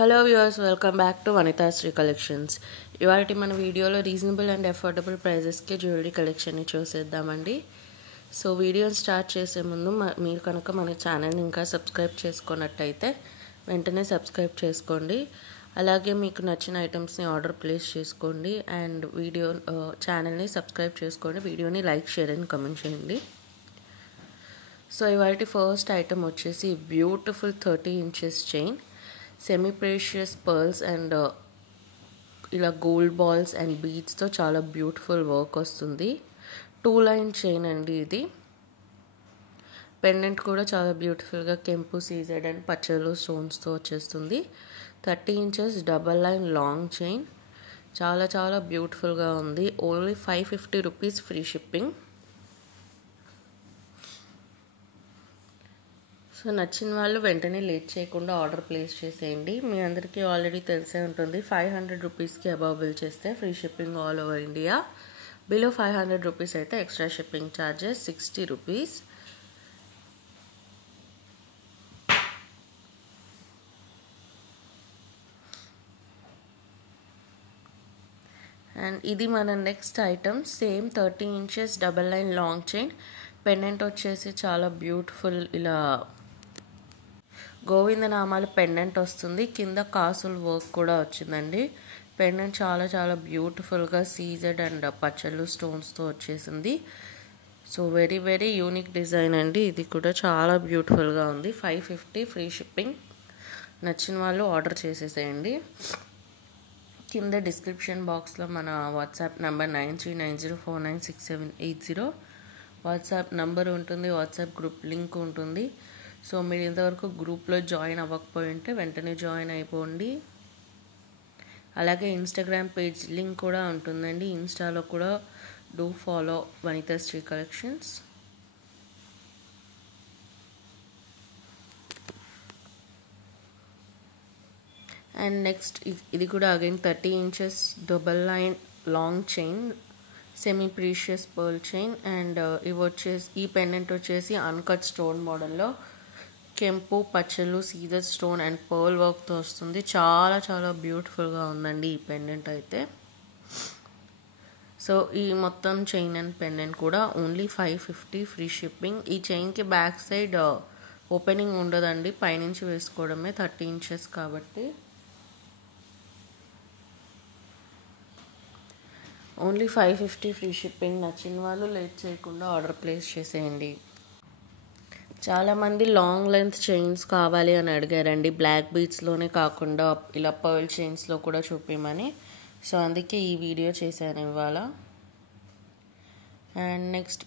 Hello viewers, welcome back to Vanithasri collections. ఇవాళ మన వీడియోలో రీజనబుల్ అండ్ అఫోర్డబుల్ ప్రైజెస్కి జ్యువెలరీ కలెక్షన్ని చూసేద్దామండి. సో వీడియోని స్టార్ట్ చేసే ముందు మీరు కనుక మన ఛానల్ని ఇంకా సబ్స్క్రైబ్ చేసుకున్నట్టయితే వెంటనే సబ్స్క్రైబ్ చేసుకోండి. అలాగే మీకు నచ్చిన ఐటమ్స్ని ఆర్డర్ ప్లేస్ చేసుకోండి అండ్ ఛానల్ని సబ్స్క్రైబ్ చేసుకోండి. వీడియోని లైక్, షేర్ అండ్ కామెంట్ చేయండి. సో ఇవాళ ఫస్ట్ ఐటమ్ వచ్చేసి beautiful 30 inches chain, semi precious pearls and ఇలా గోల్డ్ బాల్స్ అండ్ బీడ్స్తో చాలా బ్యూటిఫుల్ వర్క్ వస్తుంది. 2 line చైన్ అండి ఇది. పెండెంట్ కూడా చాలా బ్యూటిఫుల్గా కెంపు, సీజెడ్ అండ్ పచ్చలు స్టోన్స్తో వచ్చేస్తుంది. 30 inches double line long chain, చాలా చాలా బ్యూటిఫుల్గా ఉంది. Only 550 rupees free shipping. So నచ్చిన వాళ్ళు వెంటనే లేట్ చేయకుండా ఆర్డర్ ప్లేస్ చేసేయండి. మీ అందరికీ ఆల్రెడీ తెలిసే ఉంటుంది, 500 rupeesకి అబవ్ బిల్ చేస్తే free shipping all over India. Below 500 rupees అయితే extra shipping charges 60 rupees. And ఇది మన next item. Same 30 inches double line long chain, pendant వచ్చేసి చాలా బ్యూటిఫుల్ ఇలా గోవిందనామాలు పెండెంట్ వస్తుంది. కింద కాసుల వర్క్ కూడా వచ్చిందండి. పెండెంట్ చాలా చాలా బ్యూటిఫుల్గా సీజెడ్ అండ్ పచ్చళ్ళు స్టోన్స్తో వచ్చేసింది. So very very unique design అండి. ఇది కూడా చాలా బ్యూటిఫుల్గా ఉంది. 550 ఫ్రీ షిప్పింగ్. నచ్చిన వాళ్ళు ఆర్డర్ చేసేసేయండి. కింద డిస్క్రిప్షన్ బాక్స్లో మన వాట్సాప్ నెంబర్ 9390496780 వాట్సాప్ నంబర్ ఉంటుంది. వాట్సాప్ గ్రూప్ లింక్ ఉంటుంది. సో మీరు ఇంతవరకు గ్రూప్లో జాయిన్ అవ్వకపోయి ఉంటే వెంటనే జాయిన్ అయిపోండి. అలాగే ఇన్స్టాగ్రామ్ పేజ్ లింక్ కూడా ఉంటుందండి. ఇన్స్టాలో కూడా do follow Vanithasri collections. And next ఇది కూడా again 30 inches double line long chain, semi precious pearl chain and ఈ పెండెంట్ వచ్చేసి అన్కట్ స్టోన్ మోడల్లో కెంపు, పచ్చలు, సీజర్ స్టోన్ అండ్ పర్ల్ వర్క్తో వస్తుంది. చాలా చాలా బ్యూటిఫుల్గా ఉందండి ఈ పెండెంట్ అయితే. సో ఈ మొత్తం చైన్ అండ్ పెండెంట్ కూడా ఓన్లీ 550 ఫ్రీ షిప్పింగ్. ఈ చైన్కి బ్యాక్ సైడ్ ఓపెనింగ్ ఉండదండి, పైనుంచి వేసుకోవడమే. 30 inches కాబట్టి ఓన్లీ 550 ఫ్రీ షిప్పింగ్. నచ్చిన వాళ్ళు లేట్ చేయకుండా ఆర్డర్ ప్లేస్ చేసేయండి. చాలామంది లాంగ్ లెంత్ చైన్స్ కావాలి అని అడిగారండి, బ్లాక్ బీడ్స్లోనే కాకుండా ఇలా పర్ల్ చైన్స్లో కూడా చూపించమని. సో అందుకే ఈ వీడియో చేశాను ఇవాళ. అండ్ నెక్స్ట్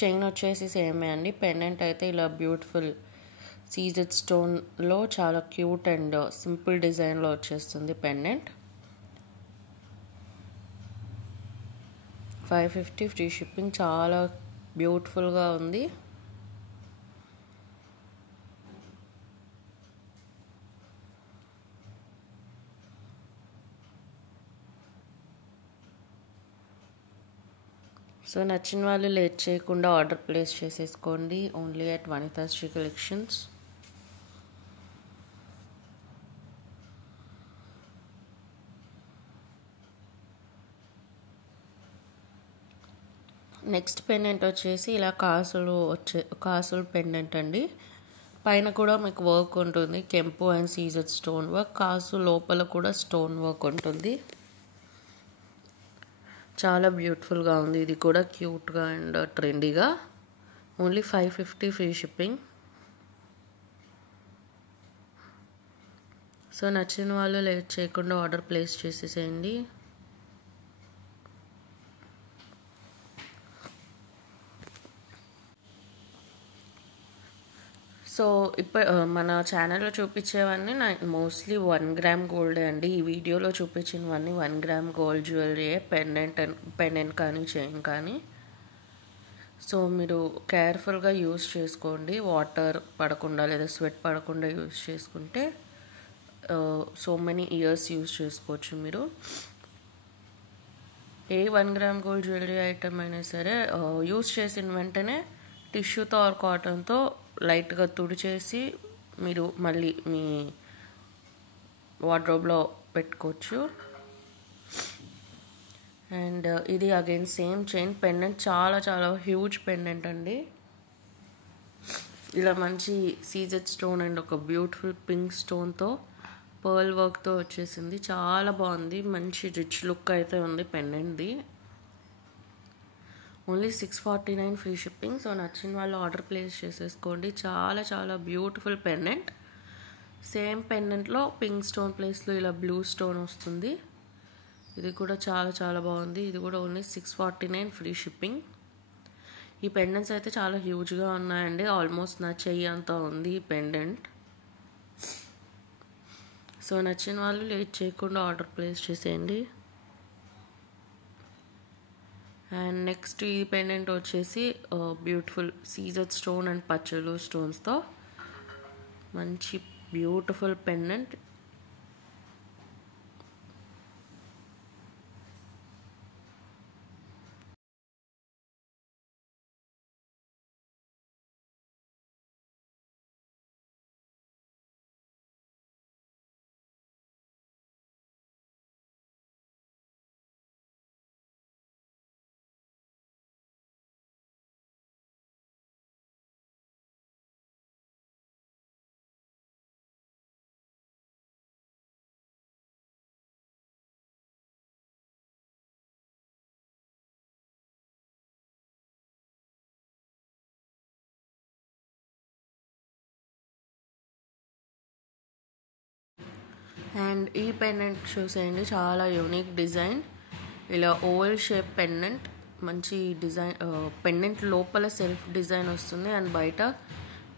చైన్ వచ్చేసి సేమే అండి. పెండెంట్ అయితే ఇలా బ్యూటిఫుల్ సీజెడ్ స్టోన్లో చాలా క్యూట్ అండ్ సింపుల్ డిజైన్లో వచ్చేస్తుంది పెండెంట్. 550 free shipping. చాలా బ్యూటిఫుల్గా ఉంది. సో నచ్చిన వాళ్ళు లేట్ చేయకుండా ఆర్డర్ ప్లేస్ చేసేసుకోండి. Only at Vanithasri collections. Next pendant వచ్చేసి ఇలా కాసులు పెండెంట్ అండి. పైన కూడా మీకు వర్క్ ఉంటుంది, కెంపు అండ్ సీజర్ స్టోన్ వర్క్. కాసు లోపల కూడా స్టోన్ వర్క్ ఉంటుంది. చాలా బ్యూటిఫుల్గా ఉంది. ఇది కూడా క్యూట్గా అండ్ ట్రెండీగా. Only 550 free shipping. సో నచ్చిన వాళ్ళు లేట్ చేయకుండా ఆర్డర్ ప్లేస్ చేసేసేయండి. సో ఇప్పుడు మన ఛానల్లో చూపించేవన్నీ మోస్ట్లీ 1 gram గోల్డే అండి. ఈ వీడియోలో చూపించినవన్నీ 1 gram గోల్డ్ జ్యువెలరీయే, పెండెంట్ కానీ చైన్ కానీ. సో మీరు కేర్ఫుల్గా యూస్ చేసుకోండి. వాటర్ పడకుండా లేదా స్వెట్ పడకుండా యూస్ చేసుకుంటే సో మెనీ ఇయర్స్ యూస్ చేసుకోవచ్చు మీరు. ఏ 1 gram గోల్డ్ జ్యువెలరీ ఐటమ్ అయినా సరే యూస్ చేసిన వెంటనే టిష్యూతో ఆర్ కాటన్తో లైట్గా తుడిచేసి మీరు మళ్ళీ మీ వార్డ్రోబ్లో పెట్టుకోవచ్చు. అండ్ ఇది అగైన్ సేమ్ చైన్ పెండెంట్, చాలా చాలా హ్యూజ్ పెండెంట్ అండి. ఇలా మంచి సీజెడ్ స్టోన్ అండ్ ఒక బ్యూటిఫుల్ పింక్ స్టోన్తో పర్ల్ వర్క్తో వచ్చేసింది. చాలా బాగుంది, మంచి రిచ్ లుక్ అయితే ఉంది పెండెంట్ది. Only 649 free shipping. సో నచ్చిన వాళ్ళు ఆర్డర్ ప్లేస్ చేసేసుకోండి. చాలా చాలా బ్యూటిఫుల్ పెండెంట్. సేమ్ పెండెంట్లో పింక్ స్టోన్ ప్లేస్లో ఇలా బ్లూ స్టోన్ వస్తుంది. ఇది కూడా చాలా చాలా బాగుంది. ఇది కూడా ఓన్లీ 649 ఫ్రీ షిప్పింగ్. ఈ పెండెంట్స్ అయితే చాలా హ్యూజ్గా ఉన్నాయండి. ఆల్మోస్ట్ నా చెయ్యి అంతా ఉంది ఈ పెండెంట్. సో నచ్చిన వాళ్ళు లేట్ చేయకుండా ఆర్డర్ ప్లేస్ చేసేయండి. అండ్ నెక్స్ట్ ఈ పెండెంట్ వచ్చేసి బ్యూటిఫుల్ సీజెడ్ స్టోన్ అండ్ పచ్చలు స్టోన్స్తో మంచి బ్యూటిఫుల్ పెండెంట్. అండ్ ఈ పెండెంట్ చూసేయండి, చాలా యూనిక్ డిజైన్. ఇలా ఓవల్ షేప్ పెండెంట్, మంచి డిజైన్. పెండెంట్ లోపల సెల్ఫ్ డిజైన్ వస్తుంది అండ్ బయట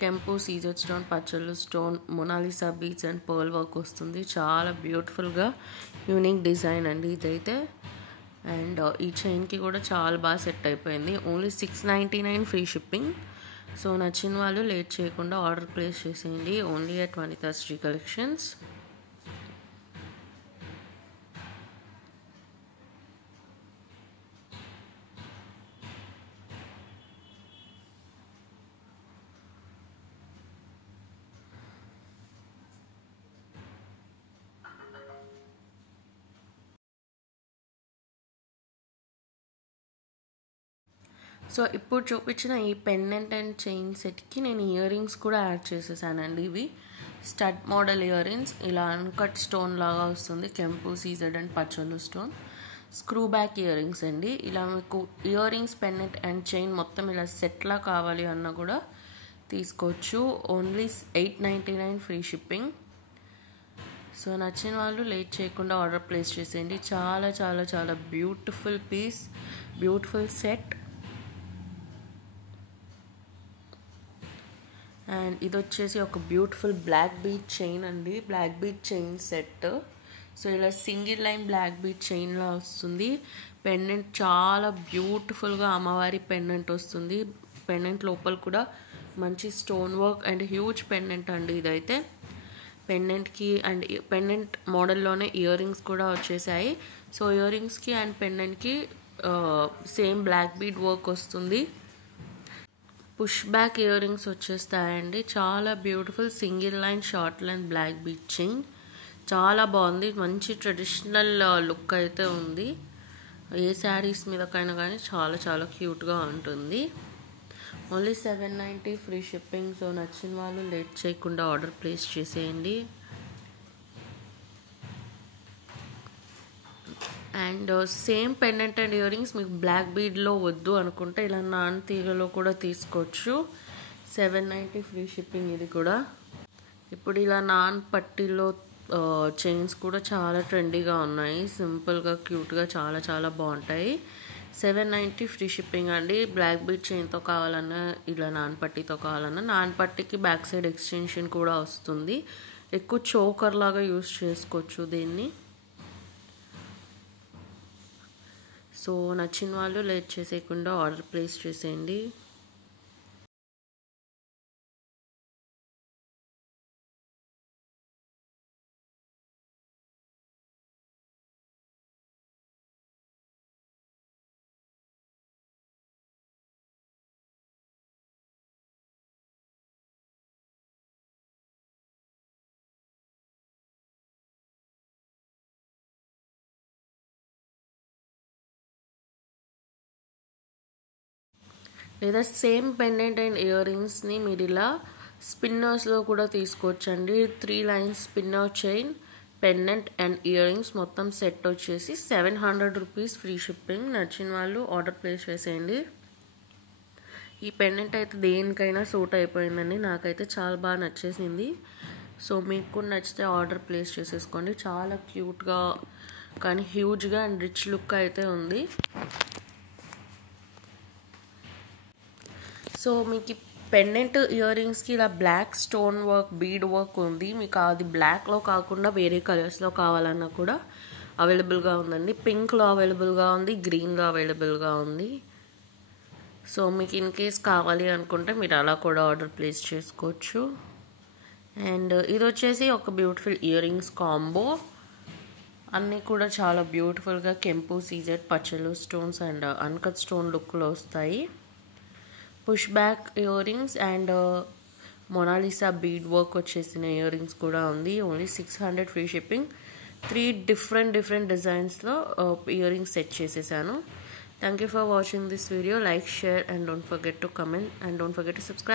కెంపు, సీజెడ్ స్టోన్, పచ్చళ్ళు stone, Mona Lisa beads and pearl work వస్తుంది. చాలా బ్యూటిఫుల్గా యూనిక్ డిజైన్ అండి ఇదైతే. అండ్ ఈ చైన్కి కూడా చాలా బాగా సెట్ అయిపోయింది. Only 699 free shipping. సో నచ్చిన వాళ్ళు లేట్ చేయకుండా ఆర్డర్ ప్లేస్ చేసేయండి. Only at Vanitha Sri collections. So ఇప్పుడు చూపించిన ఈ పెండెంట్ అండ్ చైన్ సెట్కి నేను ఇయర్ రింగ్స్ కూడా యాడ్ చేసేసానండి. ఇవి స్టడ్ మోడల్ ఇయర్ రింగ్స్, ఇలా అన్కట్ స్టోన్ లాగా వస్తుంది. కెంపు, సీజెడ్ అండ్ పచ్చలు stone screw back ear rings అండి. ఇలా మీకు ear rings, pendant and chain మొత్తం ఇలా సెట్లా కావాలి అన్నా కూడా తీసుకోవచ్చు. Only 899 free shipping. సో నచ్చిన వాళ్ళు లేట్ చేయకుండా ఆర్డర్ ప్లేస్ చేసేయండి. చాలా చాలా చాలా beautiful piece, beautiful set. And ఇది వచ్చేసి ఒక బ్యూటిఫుల్ బ్లాక్ బీట్ చైన్ అండి, black bead chain set. So ఇలా సింగిల్ లైన్ బ్లాక్ బీట్ చైన్లా వస్తుంది. పెండెంట్ చాలా బ్యూటిఫుల్గా అమ్మవారి పెండెంట్ వస్తుంది. పెండెంట్ లోపల కూడా మంచి stone work and huge pendant అండి ఇదైతే. పెండెంట్కి అండ్ పెండెంట్ మోడల్లోనే ఇయర్ రింగ్స్ కూడా వచ్చేసాయి. సో ఇయర్ రింగ్స్కి అండ్ పెండెంట్కి సేమ్ బ్లాక్ బీడ్ వర్క్ వస్తుంది. పుష్ బ్యాక్ ఇయర్ రింగ్స్ వచ్చేస్తాయండి. చాలా beautiful single line short line black bead chain, చాలా బాగుంది. మంచి ట్రెడిషనల్ లుక్ అయితే ఉంది. ఏ శారీస్ మీదకైనా కానీ చాలా చాలా క్యూట్గా ఉంటుంది. Only 790 free shipping. సో నచ్చిన వాళ్ళు లేట్ చేయకుండా ఆర్డర్ ప్లేస్ చేసేయండి. And same pendant and ear rings మీకు బ్లాక్ బీడ్లో వద్దు అనుకుంటే ఇలా నాన్ తీగలో కూడా తీసుకోవచ్చు. 790 ఫ్రీ షిప్పింగ్ ఇది కూడా. ఇప్పుడు ఇలా నాన్ పట్టీలో చైన్స్ కూడా చాలా ట్రెండీగా ఉన్నాయి. సింపుల్గా క్యూట్గా చాలా చాలా బాగుంటాయి. 790 ఫ్రీ షిప్పింగ్ అండి. బ్లాక్ బీడ్ చైన్తో కావాలన్నా, ఇలా నాన్ పట్టీతో కావాలన్నా, నాన్ పట్టీకి బ్యాక్ సైడ్ ఎక్స్టెన్షన్ కూడా వస్తుంది. ఎక్కువ చోకర్ లాగా యూస్ చేసుకోవచ్చు దీన్ని. సో నచ్చిన వాళ్ళు లేట్ చేసేయకుండా ఆర్డర్ ప్లేస్ చేసేయండి. లేదా సేమ్ పెండెంట్ అండ్ ఇయర్ రింగ్స్ని మీరు ఇలా స్పిన్నర్స్లో కూడా తీసుకోవచ్చండి. 3 lines spinner chain, pendant and ear rings మొత్తం సెట్ వచ్చేసి 700 రూపీస్ ఫ్రీ షిప్పింగ్. నచ్చిన వాళ్ళు ఆర్డర్ ప్లేస్ చేసేయండి. ఈ పెండెంట్ అయితే దేనికైనా సూట్ అయిపోయిందండి, నాకైతే చాలా బాగా నచ్చేసింది. సో మీకు కూడా నచ్చితే ఆర్డర్ ప్లేస్ చేసేసుకోండి. చాలా క్యూట్గా కానీ హ్యూజ్గా అండ్ రిచ్ లుక్ అయితే ఉంది. సో మీకు పెండెంట్ ఇయర్ రింగ్స్కి ఇలా black stone work, bead work ఉంది. మీకు అది బ్లాక్లో కాకుండా వేరే కలర్స్లో కావాలన్నా కూడా అవైలబుల్గా ఉందండి. పింక్లో అవైలబుల్గా ఉంది, గ్రీన్లో అవైలబుల్గా ఉంది. సో మీకు ఇన్ కేస్ కావాలి అనుకుంటే మీరు అలా కూడా ఆర్డర్ ప్లేస్ చేసుకోవచ్చు. అండ్ ఇది వచ్చేసి ఒక బ్యూటిఫుల్ ఇయర్ రింగ్స్ కాంబో. అన్నీ కూడా చాలా బ్యూటిఫుల్గా కెంపు, సీజెడ్, పచ్చలు, స్టోన్స్ అండ్ అన్కట్ స్టోన్ లుక్లో వస్తాయి. Push back earrings and Mona Lisa bead work వచ్చేసిన ఇయర్ రింగ్స్ కూడా ఉంది. Only 600 free shipping. 3 డిఫరెంట్ డిజైన్స్లో ఇయర్ రింగ్స్ సెట్ చేసేసాను. Thank you for watching this video. Like, share and don't forget to comment and don't forget to subscribe.